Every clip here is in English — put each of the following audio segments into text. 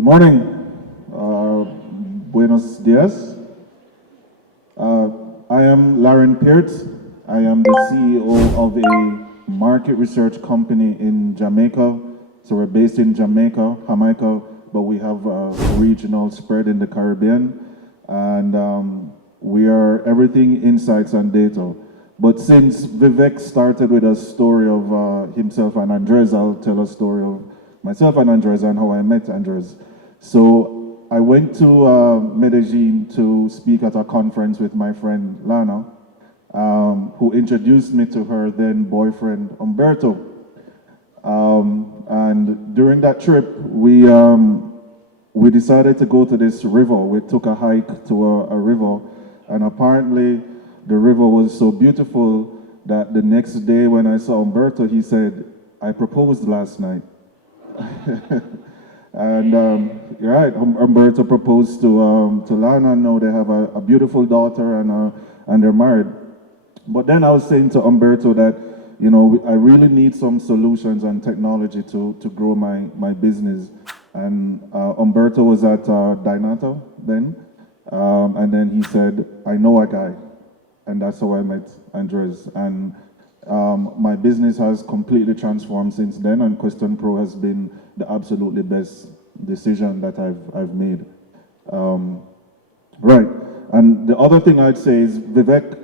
Good morning. Buenos dias. I am Larren Peart. I am the CEO of a market research company in Jamaica. So we're based in Jamaica, but we have a regional spread in the Caribbean. And we are everything insights and data. But since Vivek started with a story of himself and Andres, I'll tell a story of myself and Andres and how I met Andres. So I went to Medellin to speak at a conference with my friend Lana, who introduced me to her then boyfriend Umberto. And during that trip, we decided to go to this river. We took a hike to a river, and apparently the river was so beautiful that the next day when I saw Umberto, he said, "I proposed last night." And you're right, Umberto proposed to Lana. Now they have a beautiful daughter and they're married. But then I was saying to Umberto that, you know, I really need some solutions and technology to grow my business. And Umberto was at Dynato then, and then he said, "I know a guy," and that's how I met Andres. And my business has completely transformed since then, and QuestionPro has been the absolutely best decision that I've made. Right, and the other thing I'd say is, Vivek,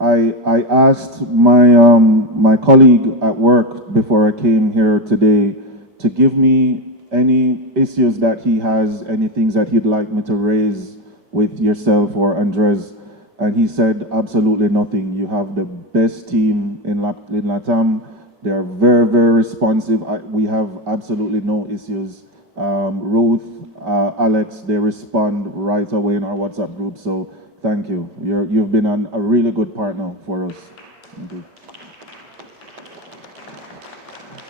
I asked my colleague at work before I came here today to give me any issues that he has, any things that he'd like me to raise with yourself or Andres. And he said, absolutely nothing. You have the best team in LATAM. They are very, very responsive. We have absolutely no issues. Ruth, Alex, they respond right away in our WhatsApp group. So thank you. You've been a really good partner for us. Indeed.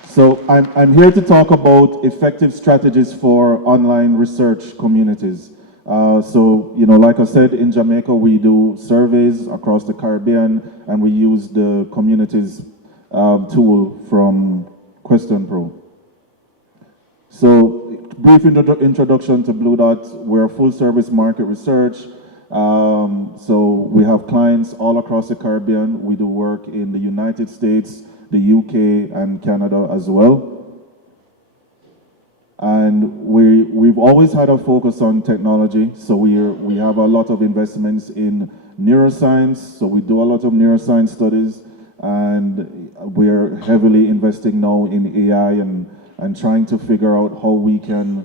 So I'm here to talk about effective strategies for online research communities. So, you know, like I said, in Jamaica, we do surveys across the Caribbean, and we use the communities tool from QuestionPro. So, brief introduction to Bluedot. We're a full-service market research. So we have clients all across the Caribbean. We do work in the United States, the UK, and Canada as well. And we've always had a focus on technology, so we have a lot of investments in neuroscience, so we do a lot of neuroscience studies, and we're heavily investing now in AI and trying to figure out how we can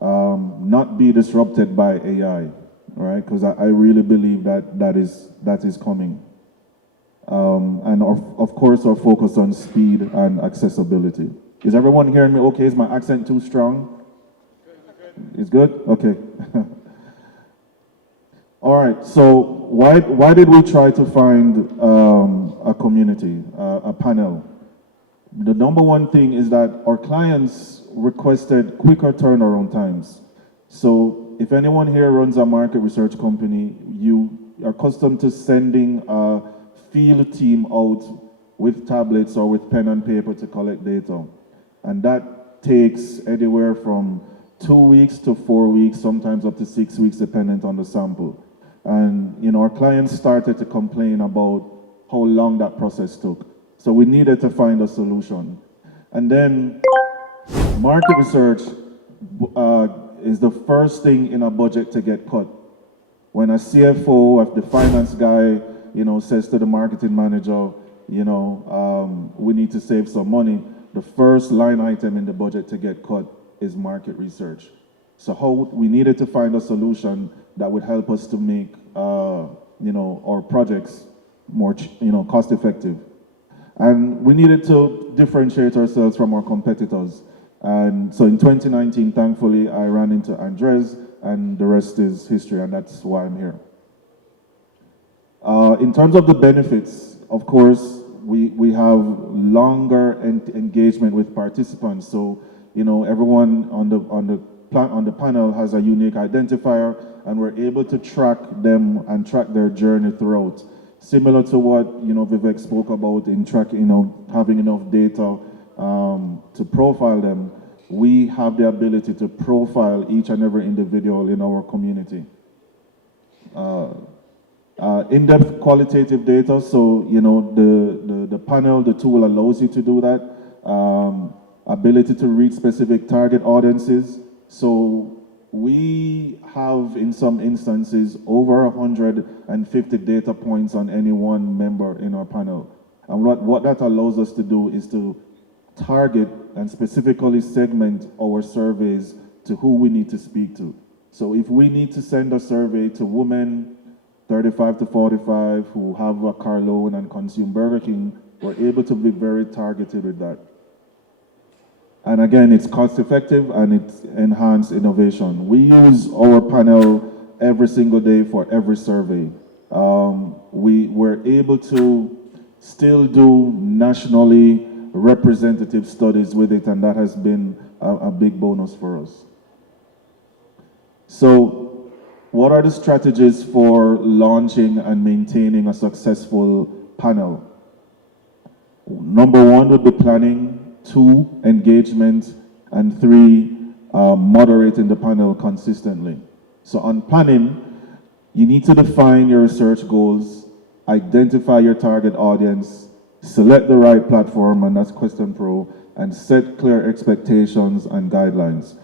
not be disrupted by AI, right? Because I really believe that is coming. And of course, our focus on speed and accessibility. Is everyone hearing me okay? Is my accent too strong? It's good? Okay. All right, so why did we try to find a community, a panel? The number one thing is that our clients requested quicker turnaround times. So if anyone here runs a market research company, you are accustomed to sending a field team out with tablets or with pen and paper to collect data. And that takes anywhere from 2 weeks to 4 weeks, sometimes up to 6 weeks, depending on the sample. And you know, our clients started to complain about how long that process took. So we needed to find a solution. And then market research is the first thing in a budget to get cut. When a CFO, if the finance guy, you know, says to the marketing manager, you know, we need to save some money, the first line item in the budget to get cut is market research. So we needed to find a solution that would help us to make, you know, our projects more, you know, cost effective. And we needed to differentiate ourselves from our competitors. And so in 2019, thankfully, I ran into Andres, and the rest is history, and that's why I'm here. In terms of the benefits, of course, we have longer engagement with participants. So, you know, everyone on the panel has a unique identifier, and we're able to track them and track their journey throughout. Similar to what, you know, Vivek spoke about in tracking, you know, having enough data to profile them. we have the ability to profile each and every individual in our community. In-depth qualitative data, so the panel, the tool allows you to do that. Ability to reach specific target audiences. So we have, in some instances, over 150 data points on any one member in our panel. And what that allows us to do is to target and specifically segment our surveys to who we need to speak to. So if we need to send a survey to women 35 to 45 who have a car loan and consume Burger King, we're able to be very targeted with that. And again, it's cost effective and it's enhanced innovation. We use our panel every single day for every survey. We're able to still do nationally representative studies with it, and that has been a big bonus for us. So what are the strategies for launching and maintaining a successful panel? Number one would be planning, 2, engagement, and 3, moderating the panel consistently. So on planning, you need to define your research goals, identify your target audience, select the right platform, and that's QuestionPro, and set clear expectations and guidelines.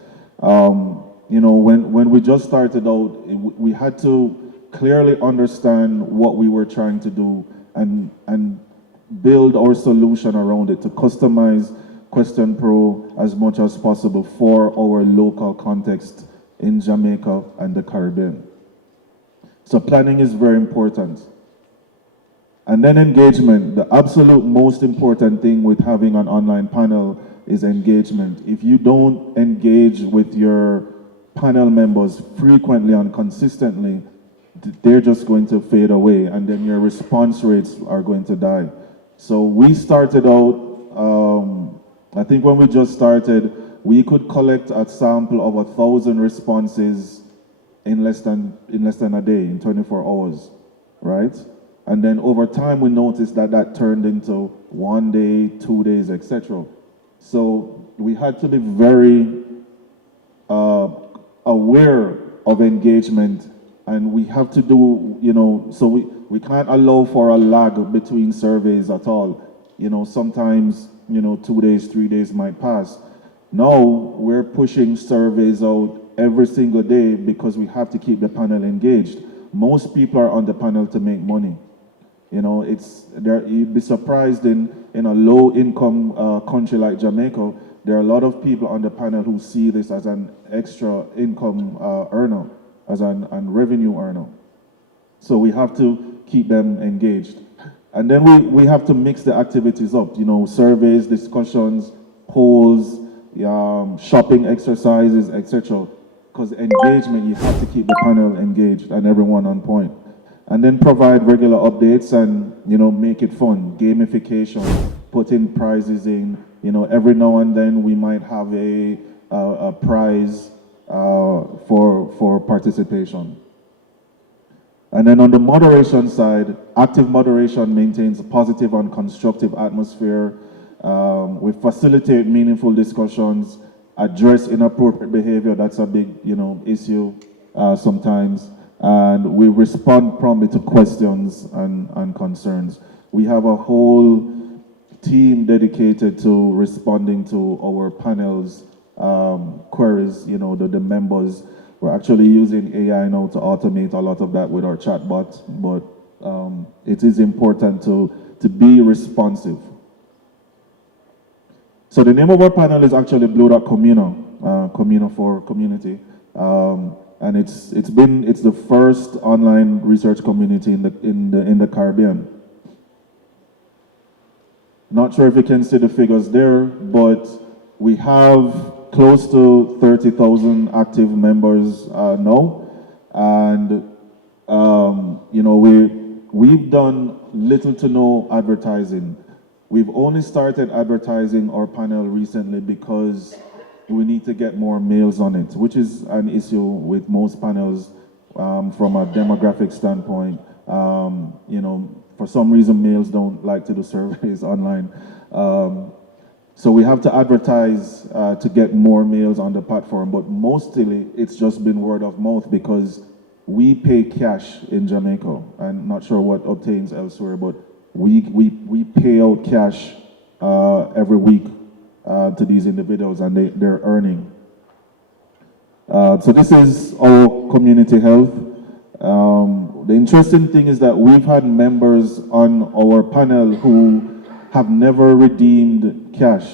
When we just started out, we had to clearly understand what we were trying to do and build our solution around it to customize QuestionPro as much as possible for our local context in Jamaica and the Caribbean. So planning is very important. And then engagement. The absolute most important thing with having an online panel is engagement. If you don't engage with your panel members frequently and consistently, they're just going to fade away, and then your response rates are going to die. So we started out, I think when we just started, we could collect a sample of 1,000 responses in less than a day, in 24 hours, right? And then over time, we noticed that turned into 1 day, 2 days, etc. So we had to be very aware of engagement, and we have to do, so we can't allow for a lag between surveys at all. Sometimes, 2 days, 3 days might pass. Now we're pushing surveys out every single day because we have to keep the panel engaged. Most people are on the panel to make money. You'd be surprised in a low-income country like Jamaica, there are a lot of people on the panel who see this as an extra income earner, as an revenue earner. So we have to keep them engaged. And then we have to mix the activities up, surveys, discussions, polls, shopping exercises, etc. Because engagement, you have to keep the panel engaged and everyone on point. And then provide regular updates and, make it fun. Gamification, put in prizes in, every now and then we might have a prize for participation. And then on the moderation side, active moderation maintains a positive and constructive atmosphere. We facilitate meaningful discussions, address inappropriate behavior, that's a big, issue sometimes. And we respond promptly to questions and concerns. We have a whole team dedicated to responding to our panel's queries, the members. We're actually using AI now to automate a lot of that with our chatbot, but it is important to be responsive. So the name of our panel is actually Bluedot Communa for community. And it's the first online research community in the Caribbean. Not sure if you can see the figures there, but we have close to 30,000 active members now, and we've done little to no advertising. We've only started advertising our panel recently because we need to get more males on it, which is an issue with most panels from a demographic standpoint. For some reason, males don't like to do surveys online. So we have to advertise to get more males on the platform, but mostly it's just been word of mouth because we pay cash in Jamaica. I'm not sure what obtains elsewhere, but we pay out cash every week to these individuals, and they're earning. So this is our community health. The interesting thing is that we've had members on our panel who have never redeemed cash,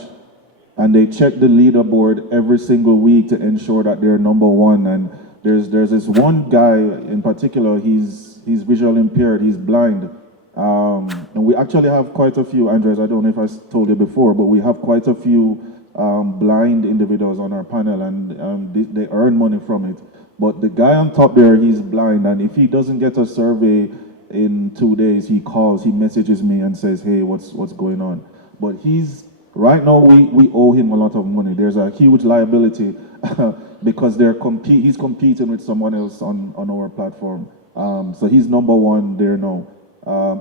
and they check the leaderboard every single week to ensure that they're number one. And there's this one guy in particular, he's visually impaired, he's blind. And we actually have quite a few, Andres, I don't know if I told you before, but we have quite a few blind individuals on our panel, and they earn money from it. But the guy on top there, he's blind, and if he doesn't get a survey in 2 days, he calls, he messages me and says, hey, what's going on? But right now we owe him a lot of money. There's a huge liability because he's competing with someone else on our platform. So he's number one there now.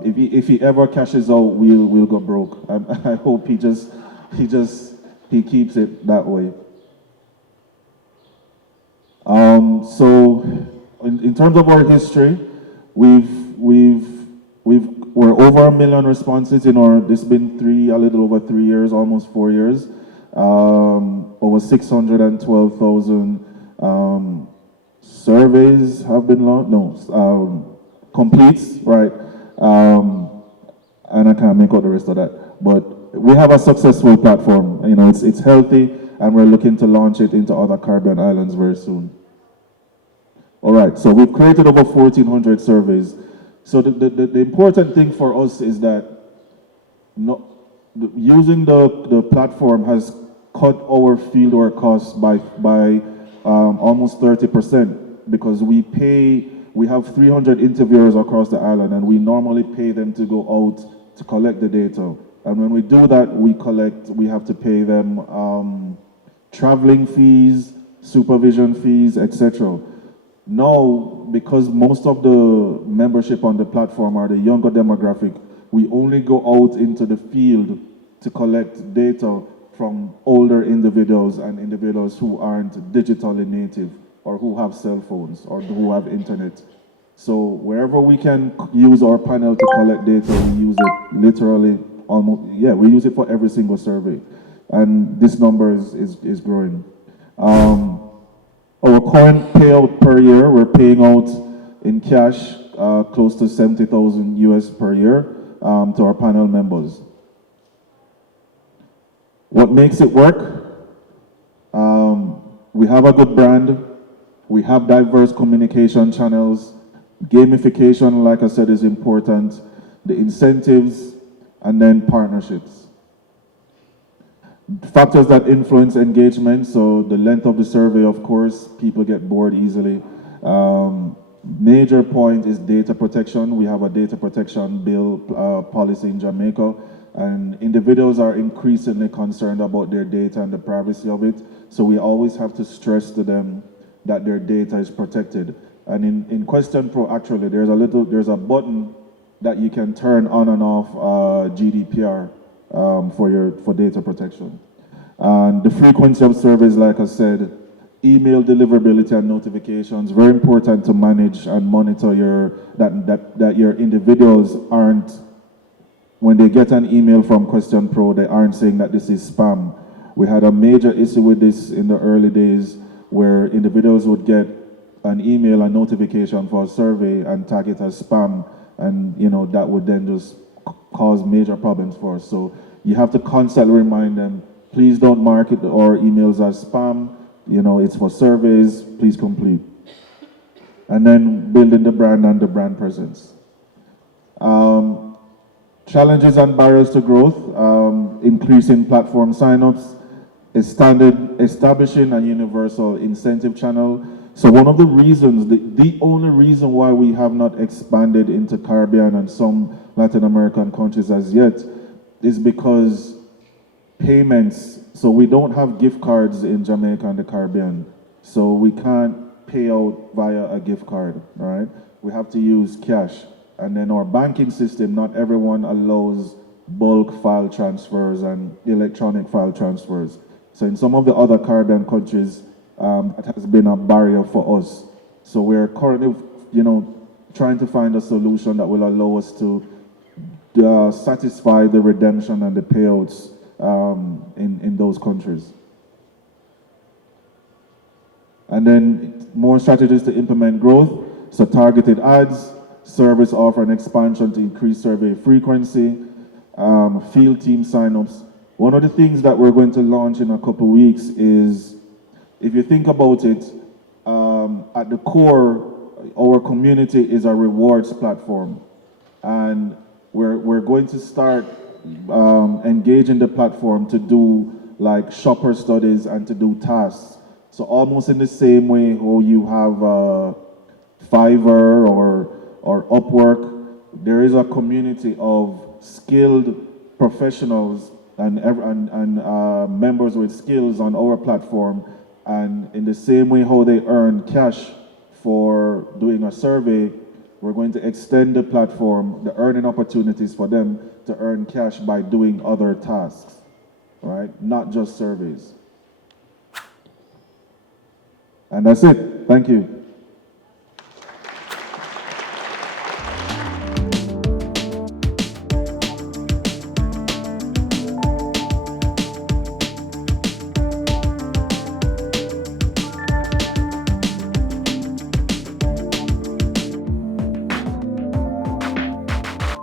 If he ever cashes out, we'll go broke. I hope he keeps it that way. So in terms of our history, we're over 1 million responses in this has been a little over 3 years, almost 4 years. Over 612,000 surveys have been launched. Completes, right? And I can't make out the rest of that. But we have a successful platform. You know, it's healthy, and we're looking to launch it into other Caribbean islands very soon. All right, so we've created over 1,400 surveys. So the important thing for us is that using the platform has cut our fieldwork costs by almost 30%, because we have 300 interviewers across the island, and we normally pay them to go out to collect the data. And when we do that, we have to pay them traveling fees, supervision fees, etc. Now, because most of the membership on the platform are the younger demographic, we only go out into the field to collect data from older individuals and individuals who aren't digitally native, or who have cell phones, or who have internet. So wherever we can use our panel to collect data, we use it literally we use it for every single survey. And this number is growing. Our current payout per year, we're paying out in cash close to 70,000 US per year to our panel members. What makes it work? We have a good brand. We have diverse communication channels. Gamification, like I said, is important. The incentives, and then partnerships. Factors that influence engagement, so the length of the survey, of course, people get bored easily. Major point is data protection. We have a data protection bill policy in Jamaica, and individuals are increasingly concerned about their data and the privacy of it, so we always have to stress to them that their data is protected. And in QuestionPro, actually, there's a button that you can turn on and off GDPR for data protection. And the frequency of surveys, like I said, email deliverability and notifications, very important to manage and monitor that your individuals aren't, when they get an email from QuestionPro, they aren't saying that this is spam. We had a major issue with this in the early days, where individuals would get an email, a notification for a survey, and tag it as spam, and that would then just cause major problems for us. So you have to constantly remind them, please don't market our emails as spam, it's for surveys, please complete. And then building the brand and the brand presence. Challenges and barriers to growth, increasing platform signups, establishing a universal incentive channel. So one of the reasons, the only reason why we have not expanded into Caribbean and some Latin American countries as yet is because payments, so we don't have gift cards in Jamaica and the Caribbean. So we can't pay out via a gift card, right? We have to use cash. And then our banking system, not everyone allows bulk file transfers and electronic file transfers. So in some of the other Caribbean countries, it has been a barrier for us. So we're currently, trying to find a solution that will allow us to satisfy the redemption and the payouts in those countries. And then more strategies to implement growth. So targeted ads, service offer and expansion to increase survey frequency, field team signups. One of the things that we're going to launch in a couple of weeks is, if you think about it, at the core, our community is a rewards platform. And we're going to start engaging the platform to do like shopper studies and to do tasks. So almost in the same way how you have Fiverr or Upwork, there is a community of skilled professionals and members with skills on our platform. And in the same way how they earn cash for doing a survey, we're going to extend the platform, the earning opportunities for them to earn cash by doing other tasks, right? Not just surveys. And that's it. Thank you.